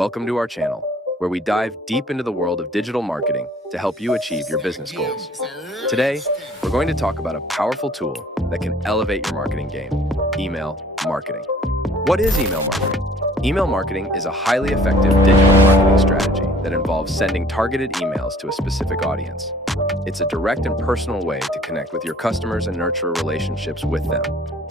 Welcome to our channel, where we dive deep into the world of digital marketing to help you achieve your business goals. Today, we're going to talk about a powerful tool that can elevate your marketing game: email marketing. What is email marketing? Email marketing is a highly effective digital marketing strategy that involves sending targeted emails to a specific audience. It's a direct and personal way to connect with your customers and nurture relationships with them.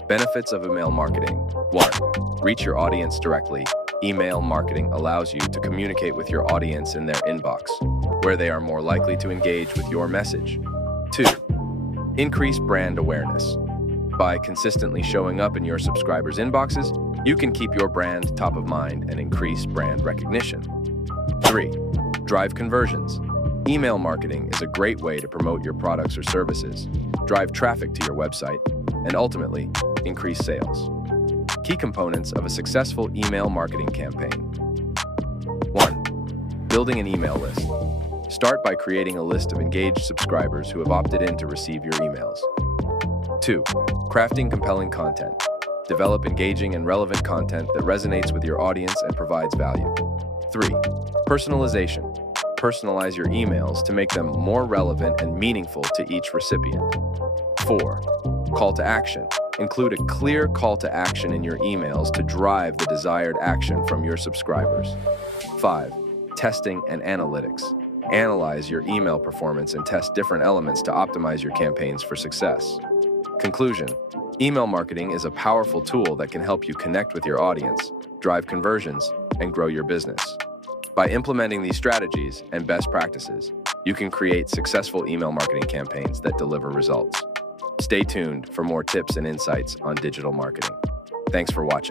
Benefits of email marketing: 1. Reach your audience directly. Email marketing allows you to communicate with your audience in their inbox, where they are more likely to engage with your message. 2. Increase brand awareness. By consistently showing up in your subscribers' inboxes, you can keep your brand top of mind and increase brand recognition. 3. Drive conversions. Email marketing is a great way to promote your products or services, drive traffic to your website, and ultimately, increase sales. Key components of a successful email marketing campaign. 1. Building an email list. Start by creating a list of engaged subscribers who have opted in to receive your emails. 2. Crafting compelling content. Develop engaging and relevant content that resonates with your audience and provides value. 3. Personalization. Personalize your emails to make them more relevant and meaningful to each recipient. 4. Call to action. Include a clear call to action in your emails to drive the desired action from your subscribers. 5. Testing and analytics. Analyze your email performance and test different elements to optimize your campaigns for success. Conclusion: email marketing is a powerful tool that can help you connect with your audience, drive conversions, and grow your business. By implementing these strategies and best practices, you can create successful email marketing campaigns that deliver results. Stay tuned for more tips and insights on digital marketing. Thanks for watching.